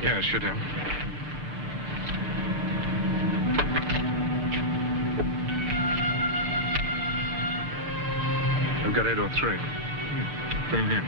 Yeah, shoot him. I've got 803. Same here.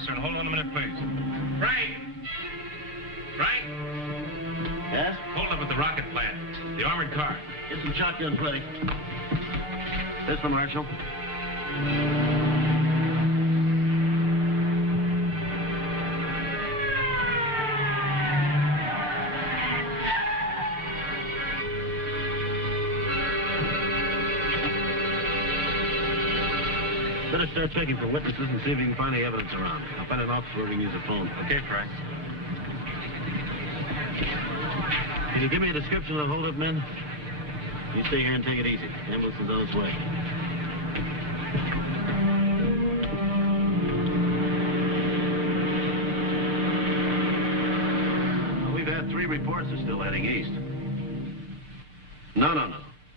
Sir, hold on a minute, please. Frank! Frank? Yes? Hold up at the rocket plant. The armored car. Get some shotguns ready. This for Marshal. Better start checking for witnesses and see if you can find any evidence around. I'll find an officer where we can use a phone. Okay, Frank. Can you give me a description of the holdup, men? You stay here and take it easy. The ambulance is on its way. Well, we've had 3 reports they're still heading east. No.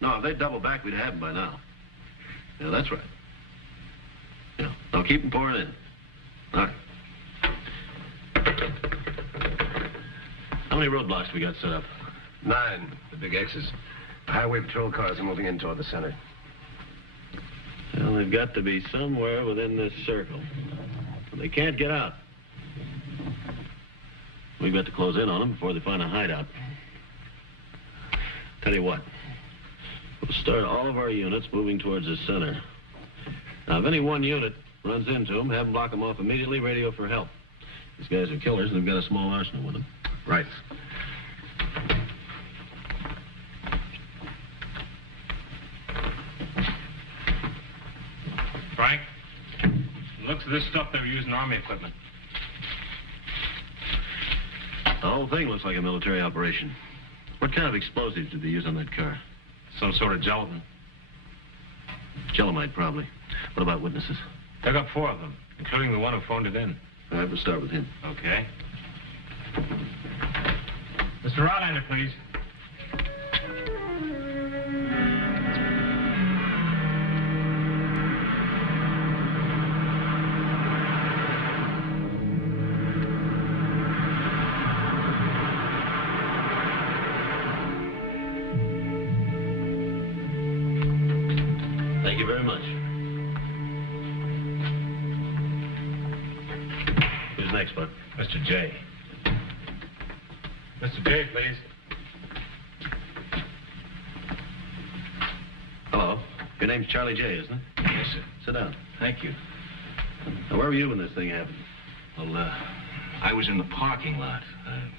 No, if they'd double back, we'd have them by now. Yeah, that's right. Yeah, I'll keep them pouring in. All right. How many roadblocks we got set up? 9, the big X's. The highway patrol cars are moving in toward the center. Well, they've got to be somewhere within this circle. They can't get out. We've got to close in on them before they find a hideout. Tell you what, we'll start all of our units moving towards the center. Now, if any one unit runs into them, have them block them off immediately, radio for help. These guys are killers, and they've got a small arsenal with them. Right. Frank, looks of this stuff they were using Army equipment. The whole thing looks like a military operation. What kind of explosives did they use on that car? Some sort of gelatin. Gelamite, probably. What about witnesses? I got 4 of them, including the one who phoned it in. All right, we'll start with him. Okay. Mr. Rylander, please. Thank you very much. Who's next, Buck? Mr. J. Mr. J, please. Hello. Your name's Charlie J, isn't it? Yes, sir. Sit down. Thank you. Now, where were you when this thing happened? Well, I was in the parking lot.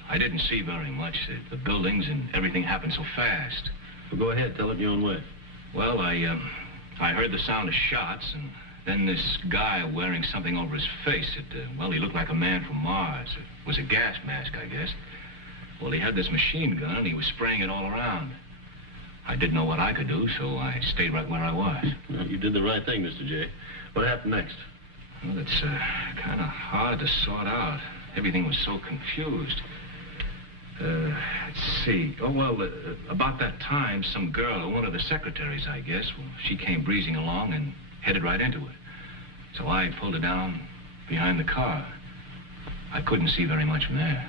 I didn't see very much. The buildings and everything happened so fast. Well, go ahead. Tell it in your own way. Well, I heard the sound of shots, and then this guy wearing something over his face. Well, he looked like a man from Mars. It was a gas mask, I guess. Well, he had this machine gun, and he was spraying it all around. I didn't know what I could do, so I stayed right where I was. Well, you did the right thing, Mr. J. What happened next? Well, it's kind of hard to sort out. Everything was so confused. Let's see. Oh, well, about that time, some girl, one of the secretaries, I guess, well, she came breezing along and headed right into it. So I pulled her down behind the car. I couldn't see very much from there.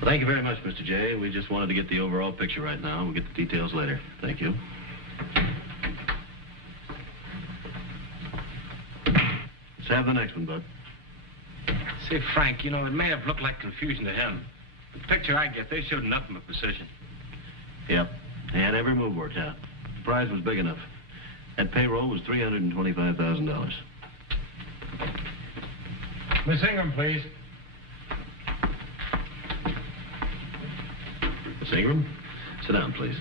Well, thank you very much, Mr. J. We just wanted to get the overall picture right now. We'll get the details later. Thank you. Let's have the next one, Bud. Say, Frank, you know, it may have looked like confusion to him. The picture I get, they showed nothing but precision. Yep. And every move worked out. The prize was big enough. That payroll was $325,000. Miss Ingram, please. Miss Ingram, sit down, please.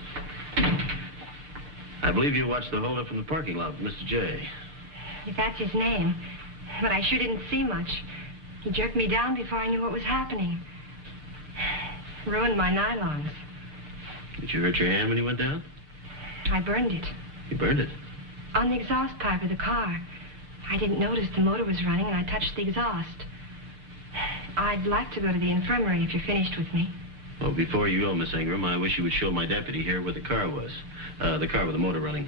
I believe you watched the holdup from the parking lot with Mr. J. If that's his name. But I sure didn't see much. He jerked me down before I knew what was happening. Ruined my nylons. Did you hurt your hand when you went down? I burned it. You burned it? On the exhaust pipe of the car. I didn't notice the motor was running, and I touched the exhaust. I'd like to go to the infirmary if you're finished with me. Well, before you go, Miss Ingram, I wish you would show my deputy here where the car was. The car with the motor running.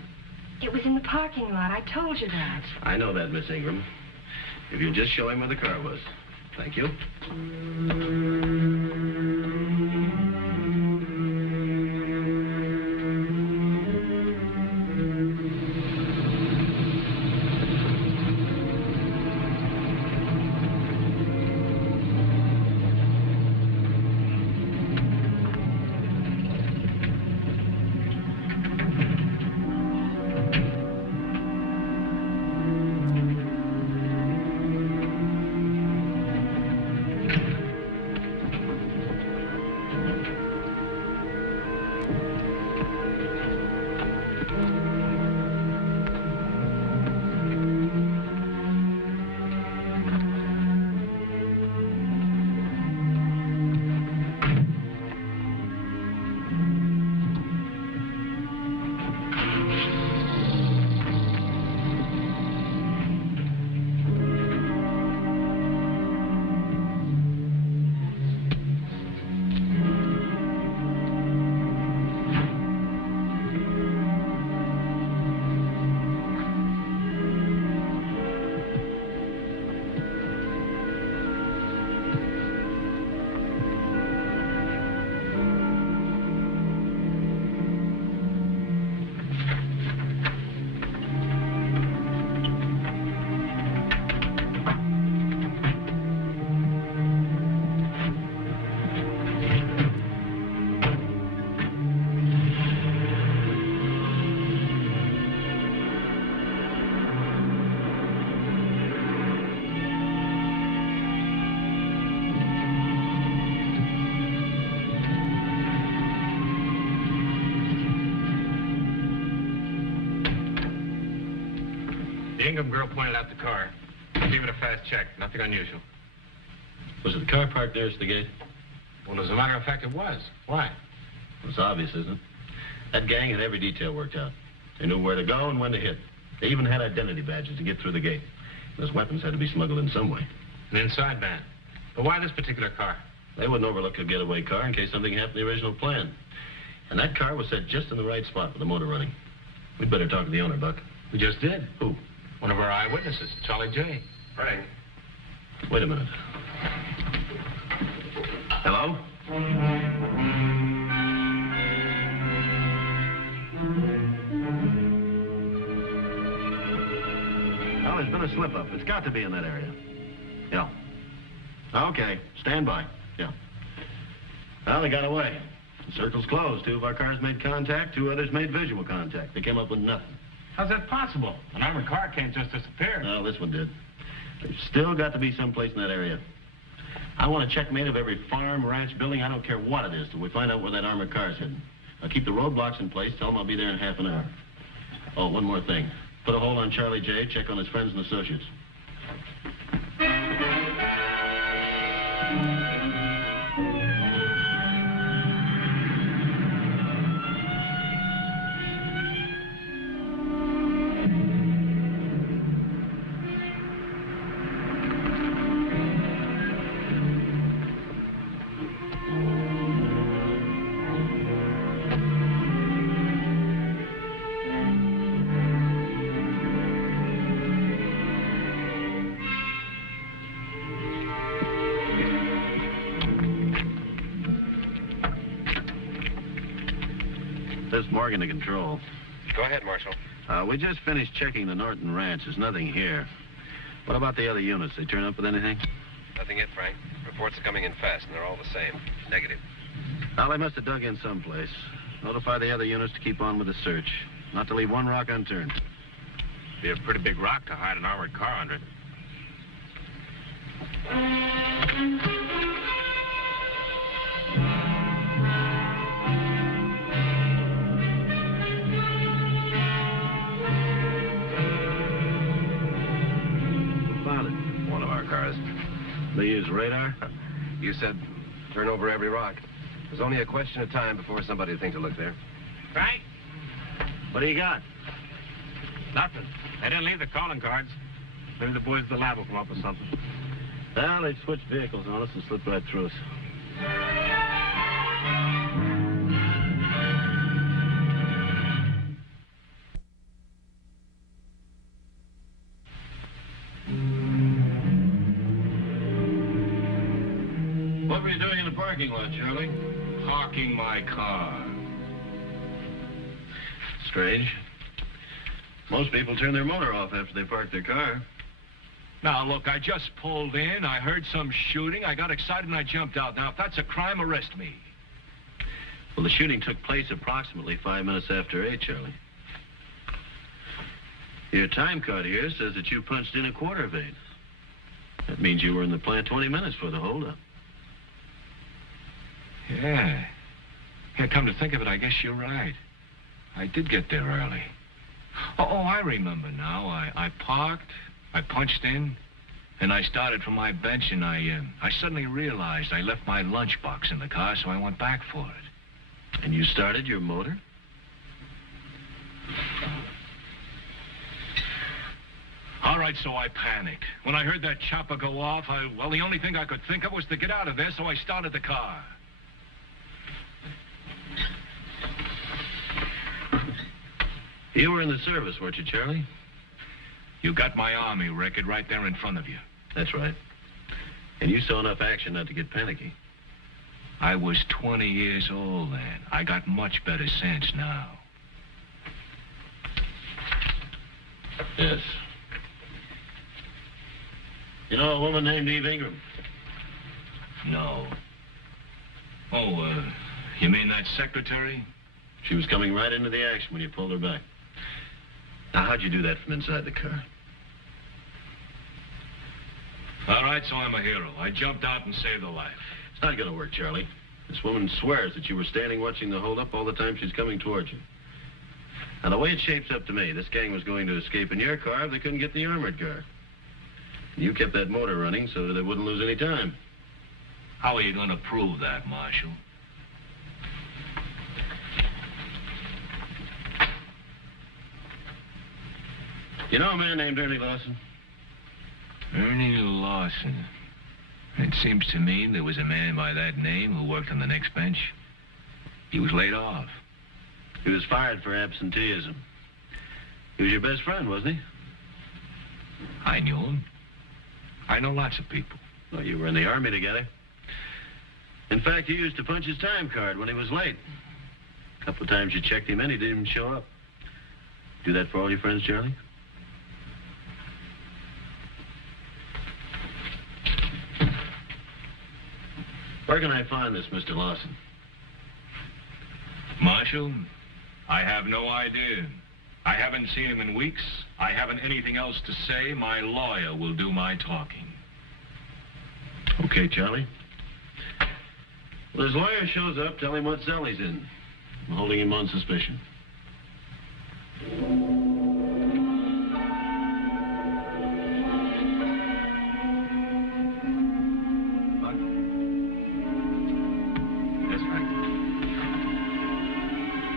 It was in the parking lot. I told you that. I know that, Miss Ingram. If you'll just show him where the car was. Thank you. The Ingram girl pointed out the car. Gave it a fast check. Nothing unusual. Was it the car parked nearest the gate? Well, as a matter of fact, it was. Why? It's obvious, isn't it? That gang had every detail worked out. They knew where to go and when to hit. They even had identity badges to get through the gate. Those weapons had to be smuggled in some way. An inside van. But why this particular car? They wouldn't overlook a getaway car in case something happened to the original plan. And that car was set just in the right spot with the motor running. We'd better talk to the owner, Buck. We just did. Who? One of our eyewitnesses, Charlie J. Frank. Wait a minute. Hello? Well, there's been a slip-up. It's got to be in that area. Yeah. Okay, stand by. Yeah. Well, they got away. The circle's closed. 2 of our cars made contact, 2 others made visual contact. They came up with nothing. How's that possible? An armored car can't just disappear. No, this one did. There's still got to be someplace in that area. I want a checkmate of every farm, ranch, building, I don't care what it is, till we find out where that armored car's hidden. I'll keep the roadblocks in place. Tell them I'll be there in half an hour. Oh, one more thing. Put a hold on Charlie J. Check on his friends and associates. This Morgan to control. Go ahead, Marshal. We just finished checking the Norton Ranch. There's nothing here. What about the other units? They turn up with anything? Nothing yet, Frank. Reports are coming in fast, and they're all the same. Negative. Well, they must have dug in someplace. Notify the other units to keep on with the search. Not to leave one rock unturned. Be a pretty big rock to hide an armored car under. They use radar? You said turn over every rock. There's only a question of time before somebody will think to look there. Frank? What do you got? Nothing. They didn't leave the calling cards. Maybe the boys at the lab will come up with something. Well, they switched vehicles on us and slipped right through us. What were you doing in the parking lot, Charlie? Parking my car. Strange. Most people turn their motor off after they park their car. Now, look, I just pulled in. I heard some shooting. I got excited and I jumped out. Now, if that's a crime, arrest me. Well, the shooting took place approximately 5 minutes after 8, Charlie. Your time card here says that you punched in 8:15. That means you were in the plant 20 minutes for the holdup. Yeah. Yeah, come to think of it, I guess you're right. I did get there early. Oh, I remember now. I parked, I punched in, and I started from my bench, and I suddenly realized I left my lunchbox in the car, so I went back for it. And you started your motor? All right, so I panicked. When I heard that chopper go off, well, the only thing I could think of was to get out of there, so I started the car. You were in the service, weren't you, Charlie? You got my Army record right there in front of you. That's right. And you saw enough action not to get panicky. I was 20 years old then. I got much better sense now. Yes. You know a woman named Eve Ingram? No. Oh, you mean that secretary? She was coming right into the action when you pulled her back. Now, how'd you do that from inside the car? All right, so I'm a hero. I jumped out and saved a life. It's not gonna work, Charlie. This woman swears that you were standing watching the holdup all the time she's coming towards you. Now, the way it shapes up to me, this gang was going to escape in your car if they couldn't get the armored car. You kept that motor running so that they wouldn't lose any time. How are you going to prove that, Marshal? You know a man named Ernie Lawson? Ernie Lawson. It seems to me there was a man by that name who worked on the next bench. He was laid off. He was fired for absenteeism. He was your best friend, wasn't he? I knew him. I know lots of people. Well, you were in the Army together. In fact, you used to punch his time card when he was late. A couple of times you checked him in, he didn't even show up. Do that for all your friends, Charlie? Where can I find this Mr. Lawson? Marshal, I have no idea. I haven't seen him in weeks. I haven't anything else to say. My lawyer will do my talking. Okay, Charlie. When his lawyer shows up, tell him what cell he's in. I'm holding him on suspicion. Buck? Yes, Frank.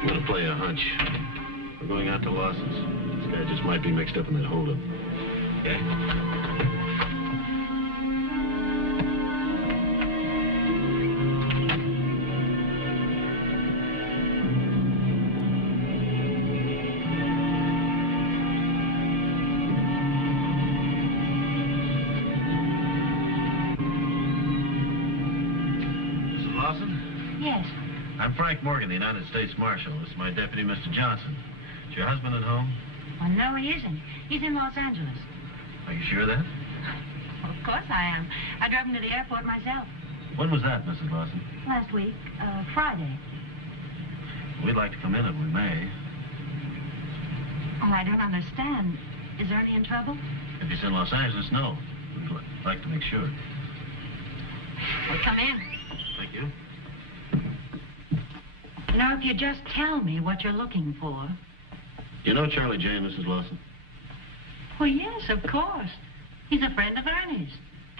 I'm going to play a hunch. We're going out to Lawson's. This guy just might be mixed up in that holdup. Okay. Mrs. Lawson? Yes. I'm Frank Morgan, the United States Marshal. This is my deputy, Mr. Johnson. Is your husband at home? Well, no, he isn't. He's in Los Angeles. Are you sure of that? Well, of course I am. I drove him to the airport myself. When was that, Mrs. Lawson? Last week, Friday. We'd like to come in if we may. Oh, I don't understand. Is Ernie in trouble? If he's in Los Angeles, no. We'd like to make sure. Well, come in. Thank you. You know, if you just tell me what you're looking for. You know Charlie J, Mrs. Lawson? Well, yes, of course. He's a friend of Ernie's.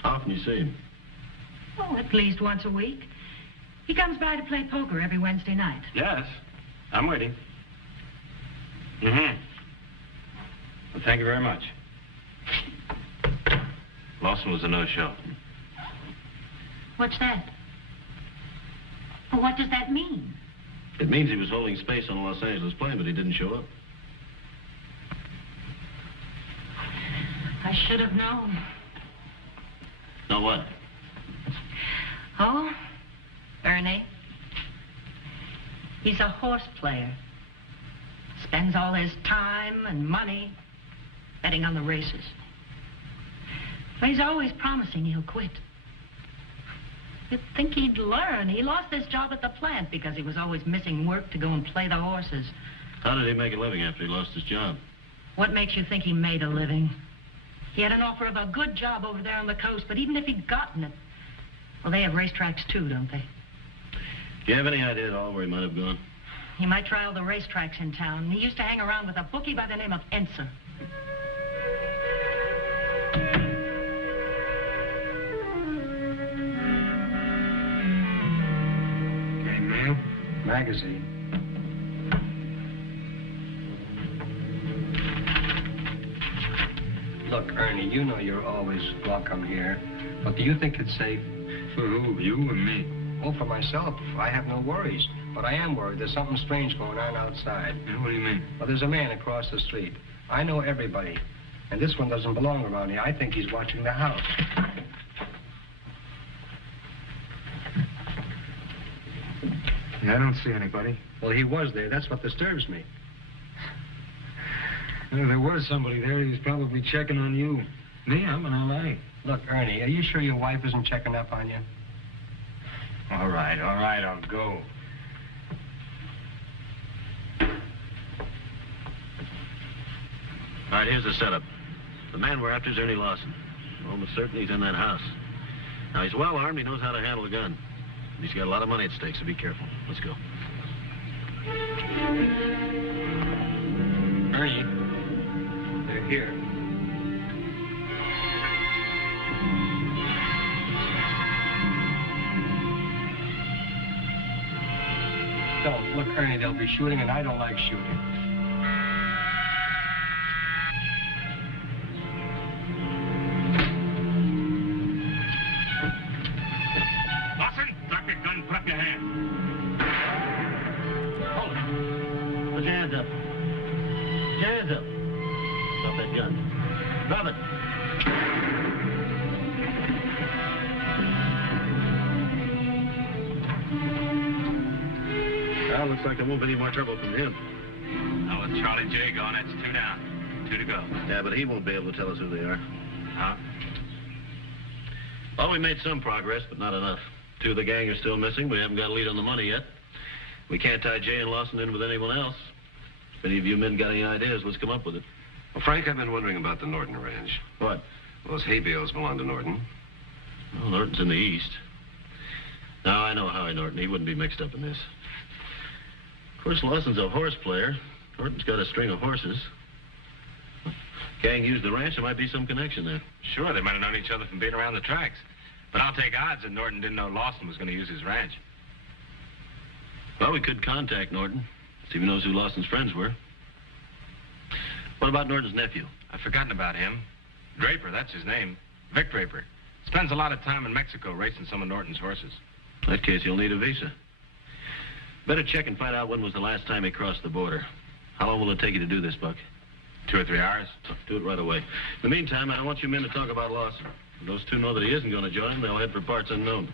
How often you see him? Oh, at least once a week. He comes by to play poker every Wednesday night. Yes. I'm waiting. Mm-hmm. Well, thank you very much. Lawson was a no-show. What's that? Well, what does that mean? It means he was holding space on a Los Angeles plane, but he didn't show up. I should have known. Know what? Oh, Ernie. He's a horse player. Spends all his time and money betting on the races. But he's always promising he'll quit. You'd think he'd learn. He lost his job at the plant because he was always missing work to go and play the horses. How did he make a living after he lost his job? What makes you think he made a living? He had an offer of a good job over there on the coast, but even if he'd gotten it, well, they have racetracks too, don't they? Do you have any idea at all where he might have gone? He might try all the racetracks in town. He used to hang around with a bookie by the name of Enser. Okay, mail? Magazine. Look, Ernie, you know you're always welcome here. But do you think it's safe? For who? You or me? Oh, for myself, I have no worries. But I am worried. There's something strange going on outside. Yeah, what do you mean? Well, there's a man across the street. I know everybody. And this one doesn't belong around here. I think he's watching the house. Yeah, I don't see anybody. Well, he was there. That's what disturbs me. Well, there was somebody there. He was probably checking on you. Me, I'm in L.A. Look, Ernie, are you sure your wife isn't checking up on you? All right, I'll go. All right, here's the setup. The man we're after is Ernie Lawson. We're almost certain he's in that house. Now, he's well armed. He knows how to handle a gun. And he's got a lot of money at stake, so be careful. Let's go. Ernie, they're here. Don't. Look, Ernie, they'll be shooting, and I don't like shooting. Lawson, drop your gun, put up your hand. Hold it. Put your hands up. Put your hands up. Drop that gun. Drop it. Well, looks like there won't be any more trouble from him. Now with Charlie J gone, it's 2 down. 2 to go. Yeah, but he won't be able to tell us who they are. Huh? Well, we made some progress, but not enough. Two of the gang are still missing. We haven't got a lead on the money yet. We can't tie Jay and Lawson in with anyone else. If any of you men got any ideas, let's come up with it. Well, Frank, I've been wondering about the Norton ranch. What? Well, those hay bales belong to Norton. Well, Norton's in the east. Now, I know Howie Norton. He wouldn't be mixed up in this. Of course, Lawson's a horse player. Norton's got a string of horses. Gang used the ranch. There might be some connection there. Sure, they might have known each other from being around the tracks. But I'll take odds that Norton didn't know Lawson was going to use his ranch. Well, we could contact Norton. See if he knows who Lawson's friends were. What about Norton's nephew? I've forgotten about him. Draper, that's his name. Vic Draper. Spends a lot of time in Mexico racing some of Norton's horses. In that case, he'll need a visa. Better check and find out when was the last time he crossed the border. How long will it take you to do this, Buck? 2 or 3 hours. Do it right away. In the meantime, I want you men to talk about Lawson. If those two know that he isn't going to join them, they'll head for parts unknown.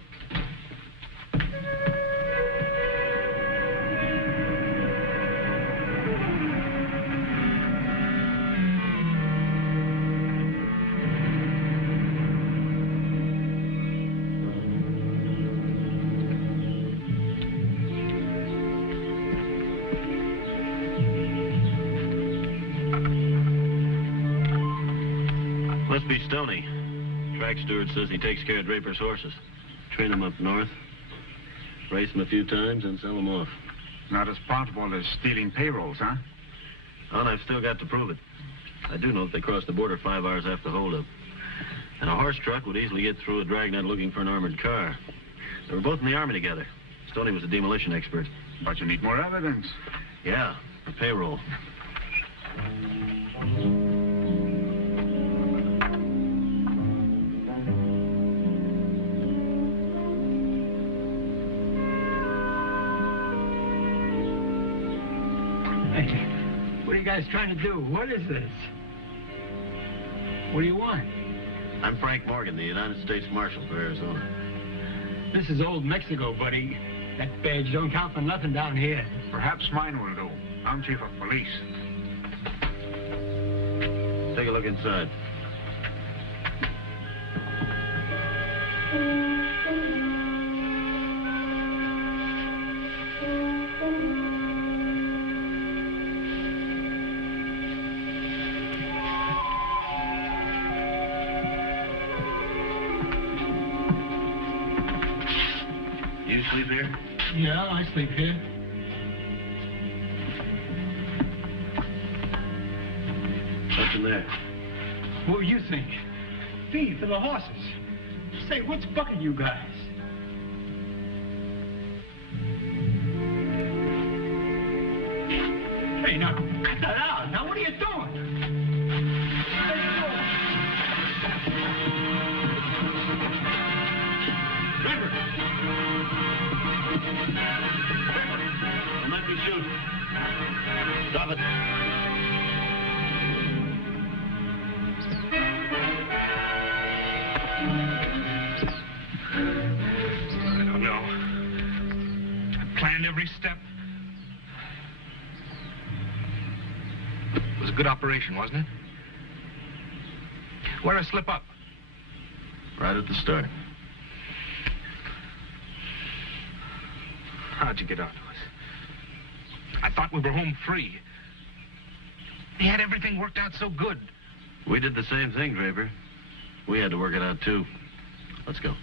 Must be Stoney. Track steward says he takes care of Draper's horses. Train them up north, race them a few times, and sell them off. Not as profitable as stealing payrolls, huh? Well, I've still got to prove it. I do know that they crossed the border 5 hours after holdup. And a horse truck would easily get through a dragnet looking for an armored car. They were both in the Army together. Stoney was a demolition expert. But you need more evidence. Yeah, for payroll. What are you guys trying to do? What is this? What do you want? I'm Frank Morgan, the United States Marshal for Arizona. This is old Mexico, buddy. That badge don't count for nothing down here. Perhaps mine will do. I'm chief of police. Take a look inside. You sleep here? Yeah, I sleep here. What's in there? What do you think? Feed for the horses. Say, what's bucking you guys? Hey, now, cut that out. Now, what are you doing? Draper! I might be shooting. Stop it. I don't know. I planned every step. It was a good operation, wasn't it? Where'd I slip up? Right at the start. How'd you get onto us? I thought we were home free. They had everything worked out so good. We did the same thing, Draper. We had to work it out, too. Let's go.